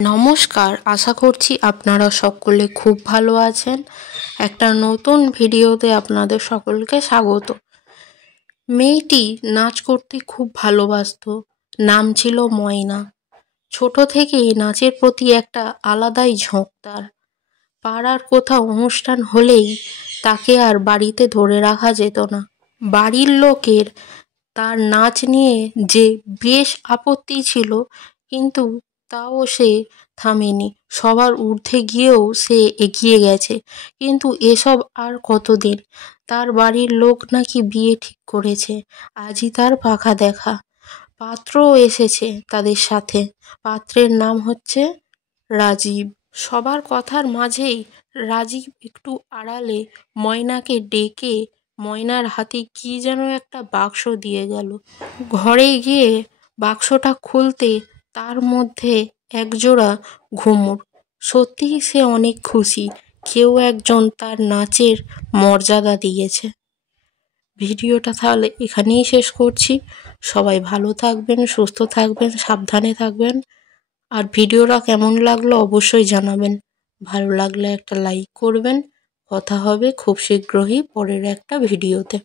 নমস্কার, আশা করছি আপনারা সকলে খুব ভালো আছেন। একটা নতুন ভিডিওতে আপনাদের সকলকে স্বাগত। মেয়েটি নাচ করতে খুব ভালোবাসতো। নাম ছিল ময়না। ছোট থেকেই নাচের প্রতি একটা আলাদাই ঝোঁক তার। পাড়ার কোথাও অনুষ্ঠান হলেই তাকে আর বাড়িতে ধরে রাখা যেত না। বাড়ির লোকের তার নাচ নিয়ে যে বেশ আপত্তি ছিল, কিন্তু তাও সে থামেনি। সবার ঊর্ধ্বে গিয়েও সে এগিয়ে গেছে। কিন্তু এসব আর কতদিন? তার বাড়ির লোক নাকি বিয়ে ঠিক করেছে। আজই তার পাখা দেখা। পাত্রও এসেছে তাদের সাথে। পাত্রের নাম হচ্ছে রাজীব। সবার কথার মাঝেই রাজীব একটু আড়ালে ময়নাকে ডেকে ময়নার হাতে কি যেন একটা বাক্স দিয়ে গেল। ঘরে গিয়ে বাক্সটা খুলতে তার মধ্যে একজোড়া ঘুঙুর। সত্যিই সে অনেক খুশি। কেউ একজন তার নাচের মর্যাদা দিয়েছে। ভিডিওটা তাহলে এখানেই শেষ করছি। সবাই ভালো থাকবেন, সুস্থ থাকবেন, সাবধানে থাকবেন। আর ভিডিওটা কেমন লাগলো অবশ্যই জানাবেন। ভালো লাগলে একটা লাইক করবেন। কথা হবে খুব শীঘ্রই পরের একটা ভিডিওতে।